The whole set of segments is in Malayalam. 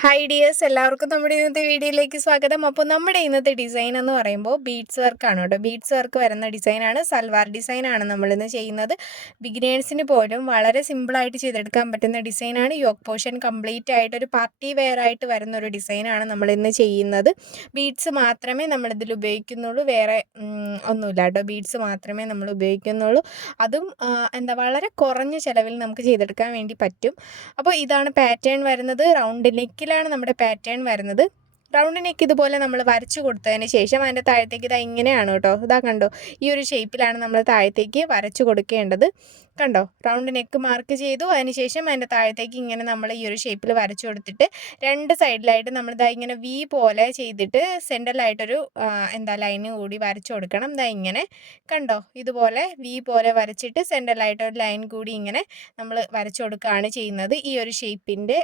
ഹായ് ഡിയേഴ്സ്, എല്ലാവർക്കും നമ്മുടെ ഇന്നത്തെ വീഡിയോയിലേക്ക് സ്വാഗതം. അപ്പോൾ നമ്മുടെ ഇന്നത്തെ ഡിസൈൻ എന്ന് പറയുമ്പോൾ ബീഡ്സ് വർക്കാണ് കേട്ടോ. ബീഡ്സ് വർക്ക് വരുന്ന ഡിസൈനാണ്, സൽവാർ ഡിസൈനാണ് നമ്മളിന്ന് ചെയ്യുന്നത്. ബിഗിനേഴ്സിന് പോലും വളരെ സിമ്പിളായിട്ട് ചെയ്തെടുക്കാൻ പറ്റുന്ന ഡിസൈനാണ്. യോക്ക് പോർഷൻ കംപ്ലീറ്റ് ആയിട്ട് ഒരു പാർട്ടി വെയർ ആയിട്ട് വരുന്ന ഒരു ഡിസൈനാണ് നമ്മളിന്ന് ചെയ്യുന്നത്. ബീഡ്സ് മാത്രമേ നമ്മളിതിൽ ഉപയോഗിക്കുന്നുള്ളൂ, വേറെ ഒന്നുമില്ല കേട്ടോ. ബീഡ്സ് മാത്രമേ നമ്മൾ ഉപയോഗിക്കുന്നുള്ളൂ. അതും വളരെ കുറഞ്ഞ ചിലവിൽ നമുക്ക് ചെയ്തെടുക്കാൻ വേണ്ടി പറ്റും. അപ്പോൾ ഇതാണ് പാറ്റേൺ വരുന്നത്. റൗണ്ട് നെക്കിലാണ് നമ്മുടെ പാറ്റേൺ വരുന്നത്. റൗണ്ട് നെക്ക് ഇതുപോലെ നമ്മൾ വരച്ചു കൊടുത്തതിന് ശേഷം അതിൻ്റെ താഴത്തേക്ക് ഇതാ ഇങ്ങനെയാണ് കേട്ടോ. ഇതാ കണ്ടോ, ഈ ഒരു ഷേപ്പിലാണ് നമ്മൾ താഴത്തേക്ക് വരച്ചു കൊടുക്കേണ്ടത്. കണ്ടോ, റൗണ്ട് നെക്ക് മാർക്ക് ചെയ്തു. അതിനുശേഷം അതിൻ്റെ താഴത്തേക്ക് ഇങ്ങനെ നമ്മൾ ഈ ഒരു ഷേപ്പിൽ വരച്ചു കൊടുത്തിട്ട് രണ്ട് സൈഡിലായിട്ട് നമ്മളിതാ ഇങ്ങനെ വി പോലെ ചെയ്തിട്ട് സെൻറ്ററിലായിട്ടൊരു ലൈന് കൂടി വരച്ചു കൊടുക്കണം. ഇതാ ഇങ്ങനെ കണ്ടോ, ഇതുപോലെ വി പോലെ വരച്ചിട്ട് സെൻറ്ററിലായിട്ടൊരു ലൈൻ കൂടി ഇങ്ങനെ നമ്മൾ വരച്ചു കൊടുക്കുകയാണ് ചെയ്യുന്നത്. ഈ ഒരു ഷേപ്പിൻ്റെ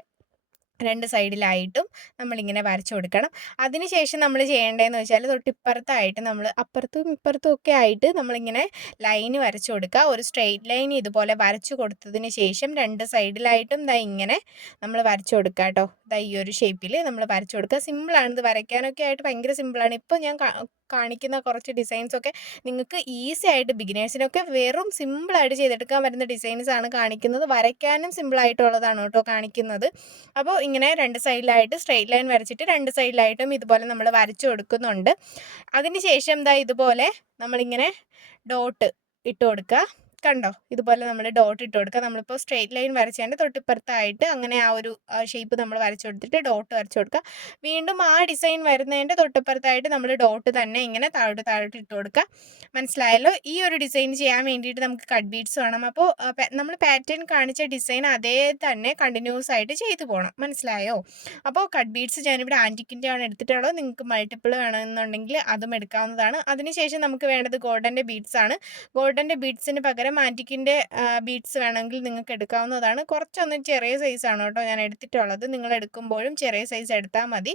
രണ്ട് സൈഡിലായിട്ടും നമ്മളിങ്ങനെ വരച്ചു കൊടുക്കണം. അതിനുശേഷം നമ്മൾ ചെയ്യേണ്ടതെന്ന് വെച്ചാൽ തൊട്ടിപ്പുറത്തായിട്ട് നമ്മൾ അപ്പുറത്തും ഇപ്പുറത്തും ഒക്കെ ആയിട്ട് നമ്മളിങ്ങനെ ലൈന് വരച്ചു കൊടുക്കുക. ഒരു സ്ട്രെയിറ്റ് ലൈൻ ഇതുപോലെ വരച്ചു കൊടുത്തതിന് ശേഷം രണ്ട് സൈഡിലായിട്ടും ദാ ഇങ്ങനെ നമ്മൾ വരച്ചു കൊടുക്കുക കേട്ടോ. ദാ ഈ ഒരു ഷേപ്പിൽ നമ്മൾ വരച്ചു കൊടുക്കുക. സിമ്പിളാണ്, ഇത് വരയ്ക്കാനൊക്കെ ആയിട്ട് ഭയങ്കര സിമ്പിളാണ്. ഇപ്പോൾ ഞാൻ കാണിക്കുന്ന കുറച്ച് ഡിസൈൻസൊക്കെ നിങ്ങൾക്ക് ഈസി ആയിട്ട് ബിഗിനേഴ്സിനൊക്കെ വെറും സിമ്പിളായിട്ട് ചെയ്തെടുക്കാൻ പറ്റുന്ന ഡിസൈൻസാണ് കാണിക്കുന്നത്. വരയ്ക്കാനും സിമ്പിളായിട്ടുള്ളതാണ് കേട്ടോ കാണിക്കുന്നത്. അപ്പോൾ ഇങ്ങനെ രണ്ട് സൈഡിലായിട്ട് സ്ട്രെയിറ്റ് ലൈൻ വരച്ചിട്ട് രണ്ട് സൈഡിലായിട്ടും ഇതുപോലെ നമ്മൾ വരച്ചു കൊടുക്കുന്നുണ്ട്. അതിന് ശേഷം ദാ ഇതുപോലെ നമ്മളിങ്ങനെ ഡോട്ട് ഇട്ട് കൊടുക്കുക. കണ്ടോ, ഇതുപോലെ നമ്മൾ ഡോട്ട് ഇട്ട് കൊടുക്കുക. നമ്മളിപ്പോൾ സ്ട്രെയിറ്റ് ലൈൻ വരച്ചതിൻ്റെ തൊട്ടിപ്പുറത്തായിട്ട് അങ്ങനെ ആ ഒരു ഷേപ്പ് നമ്മൾ വരച്ചു കൊടുത്തിട്ട് ഡോട്ട് വരച്ചു കൊടുക്കുക. വീണ്ടും ആ ഡിസൈൻ വരുന്നതിൻ്റെ തൊട്ടിപ്പുറത്തായിട്ട് നമ്മൾ ഡോട്ട് തന്നെ ഇങ്ങനെ താഴോട്ട് ഇട്ട് കൊടുക്കുക. മനസ്സിലായല്ലോ? ഈ ഒരു ഡിസൈൻ ചെയ്യാൻ വേണ്ടിയിട്ട് നമുക്ക് കട്ട് ബീഡ്സ് വേണം. അപ്പോൾ നമ്മൾ പാറ്റേൺ കാണിച്ച ഡിസൈൻ അതേ തന്നെ കണ്ടിന്യൂസ് ആയിട്ട് ചെയ്തു പോകണം. മനസ്സിലായോ? അപ്പോൾ കട്ട് ബീഡ്സ് ഞാനിവിടെ ആൻറ്റിക്കിൻ്റെ ആണ് എടുത്തിട്ടുള്ളത്. നിങ്ങൾക്ക് മൾട്ടിപ്പിൾ വേണമെന്നുണ്ടെങ്കിൽ അതും എടുക്കാവുന്നതാണ്. അതിനുശേഷം നമുക്ക് വേണ്ടത് ഗോൾഡൻ്റെ ബീഡ്സ് ആണ്. ഗോൾഡൻ്റെ ബീഡ്സിന് പകരം ആൻറ്റിക്കിൻ്റെ ബീഡ്സ് വേണമെങ്കിൽ നിങ്ങൾക്ക് എടുക്കാവുന്നതാണ്. കുറച്ചൊന്ന് ചെറിയ സൈസാണ് കേട്ടോ ഞാൻ എടുത്തിട്ടുള്ളത്. നിങ്ങൾ എടുക്കുമ്പോഴും ചെറിയ സൈസ് എടുത്താൽ മതി.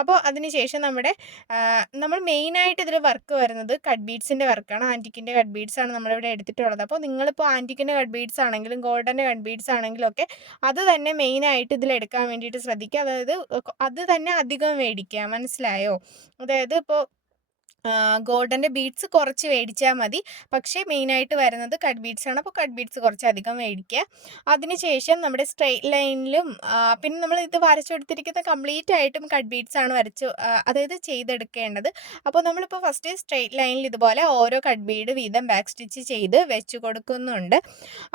അപ്പോൾ അതിനുശേഷം നമ്മൾ മെയിനായിട്ട് ഇതിൽ വർക്ക് വരുന്നത് കട്ട് ബീഡ്സിൻ്റെ വർക്കാണ്. ആൻറ്റിക്കിൻ്റെ കട്ട് ബീഡ്സ് ആണ് നമ്മളിവിടെ എടുത്തിട്ടുള്ളത്. അപ്പോൾ നിങ്ങളിപ്പോൾ ആൻറ്റിക്കിൻ്റെ കട്ട് ബീഡ്സ് ആണെങ്കിലും ഗോൾഡൻ്റെ കട്ട് ബീഡ്സ് ആണെങ്കിലും ഒക്കെ അത് തന്നെ മെയിനായിട്ട് ഇതിൽ എടുക്കാൻ വേണ്ടിയിട്ട് ശ്രദ്ധിക്കുക. അതായത് അത് തന്നെ അധികം മേടിക്കുക. മനസ്സിലായോ? അതായത് ഇപ്പോൾ ഗോൾഡൻ്റെ ബീഡ്സ് കുറച്ച് മേടിച്ചാൽ മതി. പക്ഷേ മെയിനായിട്ട് വരുന്നത് കട്ട് ബീഡ്സ് ആണ്. അപ്പോൾ കട്ട് ബീഡ്സ് കുറച്ചധികം മേടിക്കുക. അതിനുശേഷം നമ്മുടെ സ്ട്രെയിറ്റ് ലൈനിലും പിന്നെ നമ്മൾ ഇത് വരച്ചെടുത്തിരിക്കുന്ന കംപ്ലീറ്റ് ആയിട്ടും കട്ട് ബീഡ്സ് ആണ് അതായത് ചെയ്തെടുക്കേണ്ടത്. അപ്പോൾ നമ്മളിപ്പോൾ ഫസ്റ്റ് സ്ട്രെയിറ്റ് ലൈനിൽ ഇതുപോലെ ഓരോ കട്ട് ബീഡ് വീതം ബാക്ക് സ്റ്റിച്ച് ചെയ്ത് വെച്ച് കൊടുക്കുന്നുണ്ട്.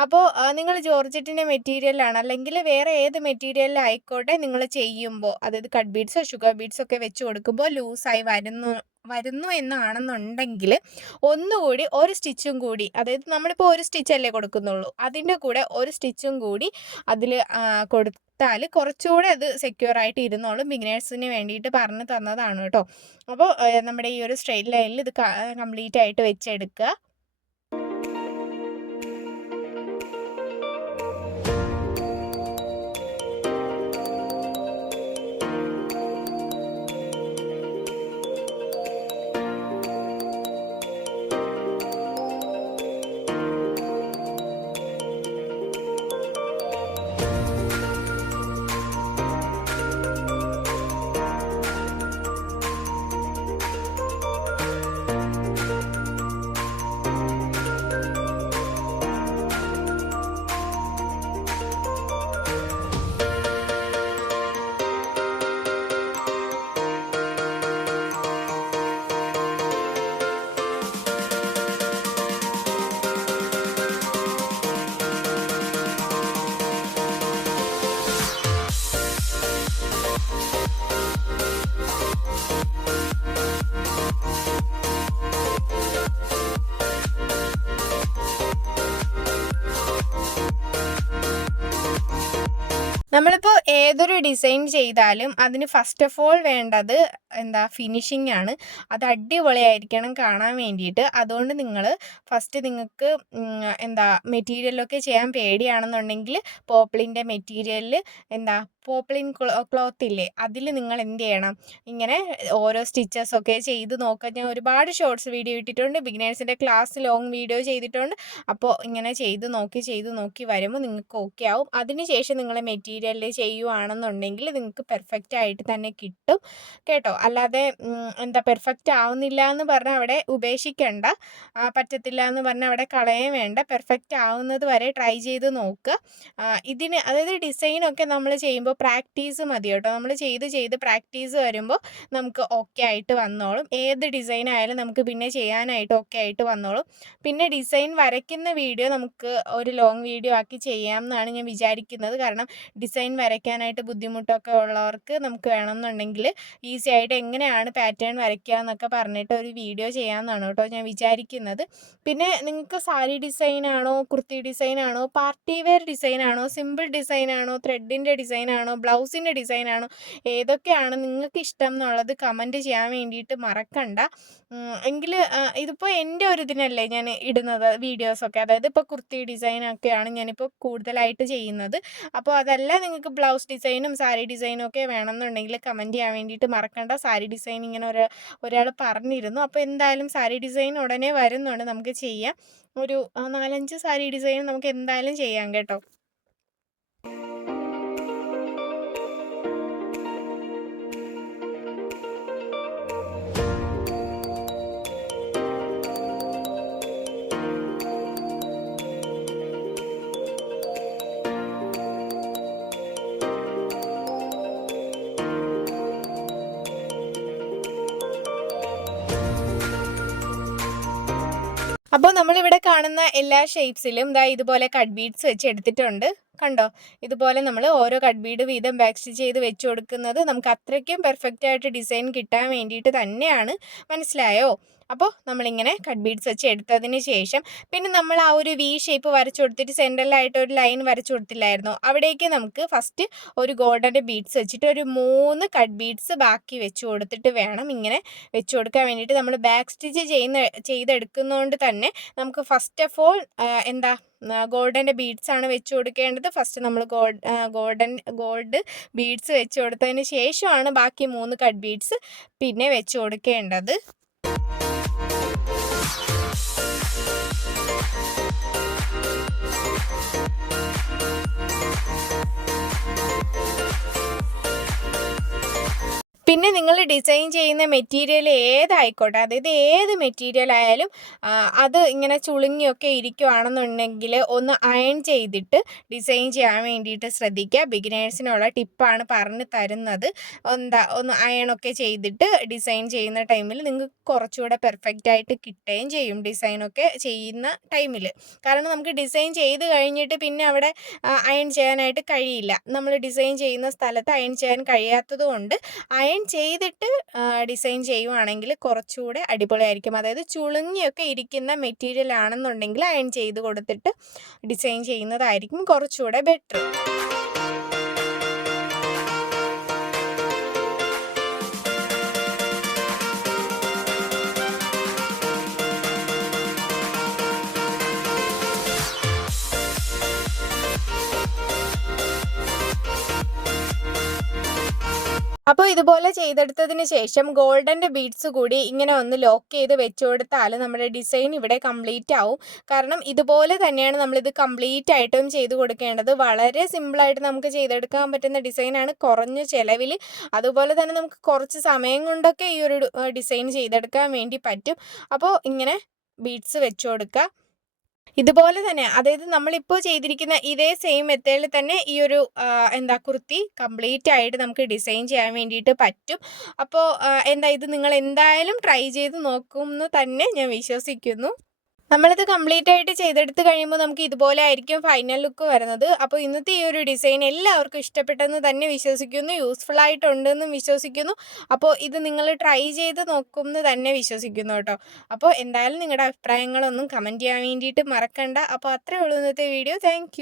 അപ്പോൾ നിങ്ങൾ ജോർജറ്റിൻ്റെ മെറ്റീരിയലാണ് അല്ലെങ്കിൽ വേറെ ഏത് മെറ്റീരിയലിലായിക്കോട്ടെ നിങ്ങൾ ചെയ്യുമ്പോൾ, അതായത് കട്ട് ബീഡ്സോ ഷുഗർ ബീഡ്സോ ഒക്കെ വെച്ച് കൊടുക്കുമ്പോൾ ലൂസായി വരുന്നു എന്നാണെന്നുണ്ടെങ്കിൽ ഒന്നുകൂടി ഒരു സ്റ്റിച്ചും കൂടി, അതായത് നമ്മളിപ്പോൾ ഒരു സ്റ്റിച്ചല്ലേ കൊടുക്കുന്നുള്ളൂ, അതിൻ്റെ കൂടെ ഒരു സ്റ്റിച്ചും കൂടി അതിൽ കൊടുത്താൽ കുറച്ചുകൂടെ അത് സെക്യൂർ ആയിട്ട് ഇരുന്നോളും. ബിഗിനേഴ്സിന് വേണ്ടിയിട്ട് പറഞ്ഞു തന്നതാണ് കേട്ടോ. അപ്പോൾ നമ്മുടെ ഈ ഒരു സ്ട്രെയിറ്റ് ലൈനിൽ ഇത് കംപ്ലീറ്റ് ആയിട്ട് വെച്ചെടുക്കുക. നമ്മളിപ്പോൾ ഏതൊരു ഡിസൈൻ ചെയ്താലും അതിന് ഫസ്റ്റ് ഓഫ് ഓൾ വേണ്ടത് ഫിനിഷിംഗ് ആണ്. അത് അടിപൊളിയായിരിക്കണം കാണാൻ വേണ്ടിയിട്ട്. അതുകൊണ്ട് നിങ്ങൾക്ക് മെറ്റീരിയലൊക്കെ ചെയ്യാൻ പേടിയാണെന്നുണ്ടെങ്കിൽ പോപ്പിളിൻ്റെ മെറ്റീരിയലിൽ പോപ്പിളിൻ ക്ലോത്ത് ഇല്ലേ, അതിൽ നിങ്ങൾ എന്ത് ചെയ്യണം, ഇങ്ങനെ ഓരോ സ്റ്റിച്ചസൊക്കെ ചെയ്ത് നോക്കുക. ഞാൻ ഒരുപാട് ഷോർട്സ് വീഡിയോ ഇട്ടിട്ടുണ്ട്, ബിഗിനേഴ്സിൻ്റെ ക്ലാസ് ലോങ് വീഡിയോ ചെയ്തിട്ടുണ്ട്. അപ്പോൾ ഇങ്ങനെ ചെയ്ത് നോക്കി വരുമ്പോൾ നിങ്ങൾക്ക് ഓക്കെ ആവും. അതിനുശേഷം നിങ്ങൾ മെറ്റീരിയലിൽ ചെയ്യുമ്പോൾ ചെയ്യുവാണെന്നുണ്ടെങ്കിൽ നിങ്ങൾക്ക് പെർഫെക്റ്റ് ആയിട്ട് തന്നെ കിട്ടും കേട്ടോ. അല്ലാതെ പെർഫെക്റ്റ് ആവുന്നില്ല എന്ന് പറഞ്ഞാൽ അവിടെ ഉപേക്ഷിക്കണ്ട, പറ്റത്തില്ല എന്ന് പറഞ്ഞാൽ അവിടെ കളയാൻ വേണ്ട. പെർഫെക്റ്റ് ആവുന്നത് വരെ ട്രൈ ചെയ്ത് നോക്കുക. ഇതിന് അതായത് ഡിസൈനൊക്കെ നമ്മൾ ചെയ്യുമ്പോൾ പ്രാക്ടീസ് മതി കേട്ടോ. നമ്മൾ ചെയ്ത് പ്രാക്ടീസ് വരുമ്പോൾ നമുക്ക് ഓക്കെ ആയിട്ട് വന്നോളും. ഏത് ഡിസൈൻ ആയാലും നമുക്ക് പിന്നെ ചെയ്യാനായിട്ട് ഓക്കെ ആയിട്ട് വന്നോളും. പിന്നെ ഡിസൈൻ വരയ്ക്കുന്ന വീഡിയോ നമുക്ക് ഒരു ലോങ് വീഡിയോ ആക്കി ചെയ്യാം എന്നാണ് ഞാൻ വിചാരിക്കുന്നത്. കാരണം ഡിസൈൻ വരയ്ക്കാനായിട്ട് ബുദ്ധിമുട്ടൊക്കെ ഉള്ളവർക്ക് നമുക്ക് വേണമെന്നുണ്ടെങ്കിൽ ഈസി ആയിട്ട് എങ്ങനെയാണ് പാറ്റേൺ വരയ്ക്കുക എന്നൊക്കെ പറഞ്ഞിട്ട് ഒരു വീഡിയോ ചെയ്യാമെന്നാണ് കേട്ടോ ഞാൻ വിചാരിക്കുന്നത്. പിന്നെ നിങ്ങൾക്ക് സാരി ഡിസൈനാണോ, കുർത്തി ഡിസൈനാണോ, പാർട്ടി വെയർ ഡിസൈനാണോ, സിമ്പിൾ ഡിസൈനാണോ, ത്രെഡിൻ്റെ ഡിസൈനാണോ, ബ്ലൗസിൻ്റെ ഡിസൈനാണോ, ഏതൊക്കെയാണ് നിങ്ങൾക്ക് ഇഷ്ടം എന്നുള്ളത് കമൻറ്റ് ചെയ്യാൻ വേണ്ടിയിട്ട് മറക്കണ്ട. എങ്കിൽ ഇതിപ്പോൾ എൻ്റെ ഒരു ഇതിനല്ലേ ഞാൻ ഇടുന്നത് വീഡിയോസൊക്കെ. അതായത് ഇപ്പോൾ കുർത്തി ഡിസൈനൊക്കെയാണ് ഞാനിപ്പോൾ കൂടുതലായിട്ട് ചെയ്യുന്നത്. അപ്പോൾ അതല്ല നിങ്ങൾക്ക് ബ്ലൗസ് ഡിസൈനും സാരി ഡിസൈനും ഒക്കെ വേണമെന്നുണ്ടെങ്കിൽ കമൻറ്റ് ചെയ്യാൻ വേണ്ടിയിട്ട് മറക്കണ്ട. സാരി ഡിസൈൻ ഇങ്ങനെ ഒരാൾ പറഞ്ഞിരുന്നു. അപ്പോൾ എന്തായാലും സാരി ഡിസൈൻ ഉടനെ വരുന്നുണ്ട്, നമുക്ക് ചെയ്യാം. ഒരു 4-5 സാരി ഡിസൈൻ നമുക്ക് എന്തായാലും ചെയ്യാം കേട്ടോ. അപ്പോൾ നമ്മളിവിടെ കാണുന്ന എല്ലാ ഷേപ്സിലും ഇതുപോലെ കട്ട് ബീഡ്സ് വെച്ച് എടുത്തിട്ടുണ്ട്. കണ്ടോ? ഇതുപോലെ നമ്മൾ ഓരോ കട്ട് ബീഡ് വീതം ബാക്ക് സ്റ്റിച്ച് ചെയ്ത് വെച്ച് കൊടുക്കുന്നത് നമുക്ക് അത്രയ്ക്കും പെർഫെക്റ്റ് ആയിട്ട് ഡിസൈൻ കിട്ടാൻ വേണ്ടിയിട്ട് തന്നെയാണ്. മനസ്സിലായോ? അപ്പോൾ നമ്മളിങ്ങനെ കട്ട് ബീഡ്സ് വെച്ച് എടുത്തതിന് ശേഷം പിന്നെ നമ്മൾ ആ ഒരു വി ഷേപ്പ് വരച്ചു കൊടുത്തിട്ട് സെൻറ്ററിലായിട്ട് ഒരു ലൈൻ വരച്ചു കൊടുത്തില്ലായിരുന്നോ? അവിടേക്ക് നമുക്ക് ഫസ്റ്റ് ഒരു ഗോൾഡൻ്റെ ബീഡ്സ് വെച്ചിട്ട് ഒരു 3 കട്ട് ബീഡ്സ് ബാക്കി വെച്ച് കൊടുത്തിട്ട് വേണം ഇങ്ങനെ വെച്ച് കൊടുക്കാൻ വേണ്ടിയിട്ട്. നമ്മൾ ബാക്ക് സ്റ്റിച്ച് ചെയ്തെടുക്കുന്നതുകൊണ്ട് തന്നെ നമുക്ക് ഫസ്റ്റ് ഓഫ് ഓൾ ഗോൾഡൻ്റെ ബീഡ്സ് ആണ് വെച്ച് കൊടുക്കേണ്ടത്. ഫസ്റ്റ് നമ്മൾ ഗോൾഡ് ബീഡ്സ് വെച്ച് കൊടുത്തതിന് ശേഷമാണ് ബാക്കി 3 കട്ട് ബീഡ്സ് പിന്നെ വെച്ച് കൊടുക്കേണ്ടത്. പിന്നെ നിങ്ങൾ ഡിസൈൻ ചെയ്യുന്ന മെറ്റീരിയൽ ഏതായിക്കോട്ടെ, അതായത് ഏത് മെറ്റീരിയൽ ആയാലും അത് ഇങ്ങനെ ചുളുങ്ങിയൊക്കെ ഇരിക്കുവാണെന്നുണ്ടെങ്കിൽ ഒന്ന് അയൺ ചെയ്തിട്ട് ഡിസൈൻ ചെയ്യാൻ വേണ്ടിയിട്ട് ശ്രദ്ധിക്കുക. ബിഗിനേഴ്സിനുള്ള ടിപ്പാണ് പറഞ്ഞു തരുന്നത്. ഒന്ന് അയണൊക്കെ ചെയ്തിട്ട് ഡിസൈൻ ചെയ്യുന്ന ടൈമിൽ നിങ്ങൾക്ക് കുറച്ചുകൂടെ പെർഫെക്റ്റ് ആയിട്ട് കിട്ടുകയും ചെയ്യും ഡിസൈനൊക്കെ ചെയ്യുന്ന ടൈമിൽ. കാരണം നമുക്ക് ഡിസൈൻ ചെയ്ത് കഴിഞ്ഞിട്ട് പിന്നെ അവിടെ അയൺ ചെയ്യാനായിട്ട് കഴിയില്ല. നമ്മൾ ഡിസൈൻ ചെയ്യുന്ന സ്ഥലത്ത് അയൺ ചെയ്യാൻ കഴിയാത്തത് കൊണ്ട് അയൺ ചെയ്തിട്ട് ഡിസൈൻ ചെയ്യുവാണെങ്കിൽ കുറച്ചുകൂടെ അടിപൊളിയായിരിക്കും. അതായത് ചുളുങ്ങിയൊക്കെ ഇരിക്കുന്ന മെറ്റീരിയൽ ആണെന്നുണ്ടെങ്കിൽ അയൺ ചെയ്ത് കൊടുത്തിട്ട് ഡിസൈൻ ചെയ്യുന്നതായിരിക്കും കുറച്ചുകൂടെ ബെറ്റർ. അപ്പോൾ ഇതുപോലെ ചെയ്തെടുത്തതിന് ശേഷം ഗോൾഡൻ്റെ ബീഡ്സ് കൂടി ഇങ്ങനെ ഒന്ന് ലോക്ക് ചെയ്ത് വെച്ച് കൊടുത്താൽ നമ്മുടെ ഡിസൈൻ ഇവിടെ കംപ്ലീറ്റ് ആവും. കാരണം ഇതുപോലെ തന്നെയാണ് നമ്മളിത് കംപ്ലീറ്റ് ആയിട്ടും ചെയ്ത് കൊടുക്കേണ്ടത്. വളരെ സിമ്പിളായിട്ട് നമുക്ക് ചെയ്തെടുക്കാൻ പറ്റുന്ന ഡിസൈനാണ്, കുറഞ്ഞ ചിലവിൽ. അതുപോലെ തന്നെ നമുക്ക് കുറച്ച് സമയം കൊണ്ടൊക്കെ ഈ ഒരു ഡിസൈൻ ചെയ്തെടുക്കാൻ വേണ്ടി പറ്റും. അപ്പോൾ ഇങ്ങനെ ബീഡ്സ് വെച്ച് കൊടുക്കുക. ഇതുപോലെ തന്നെ, അതായത് നമ്മളിപ്പോൾ ചെയ്തിരിക്കുന്ന ഇതേ സെയിം മെത്തേഡിൽ തന്നെ ഈ ഒരു കുർത്തി കംപ്ലീറ്റ് ആയിട്ട് നമുക്ക് ഡിസൈൻ ചെയ്യാൻ വേണ്ടിയിട്ട് പറ്റും. അപ്പോൾ ഇത് നിങ്ങൾ എന്തായാലും ട്രൈ ചെയ്ത് നോക്കുമെന്ന് തന്നെ ഞാൻ വിശ്വസിക്കുന്നു. നമ്മളിത് കംപ്ലീറ്റ് ആയിട്ട് ചെയ്തെടുത്ത് കഴിയുമ്പോൾ നമുക്ക് ഇതുപോലെ ആയിരിക്കും ഫൈനൽ ലുക്ക് വരുന്നത്. അപ്പോൾ ഇന്നത്തെ ഈ ഒരു ഡിസൈൻ എല്ലാവർക്കും ഇഷ്ടപ്പെട്ടെന്ന് തന്നെ വിശ്വസിക്കുന്നു, യൂസ്ഫുൾ ആയിട്ടുണ്ടെന്നും വിശ്വസിക്കുന്നു. അപ്പോൾ ഇത് നിങ്ങൾ ട്രൈ ചെയ്ത് നോക്കുമെന്ന് തന്നെ വിശ്വസിക്കുന്നു കേട്ടോ. അപ്പോൾ എന്തായാലും നിങ്ങളുടെ അഭിപ്രായങ്ങളൊന്നും കമൻറ്റ് ചെയ്യാൻ വേണ്ടിയിട്ട് മറക്കണ്ട. അപ്പോൾ അത്രയേ ഉള്ളൂ ഇന്നത്തെ വീഡിയോ. താങ്ക്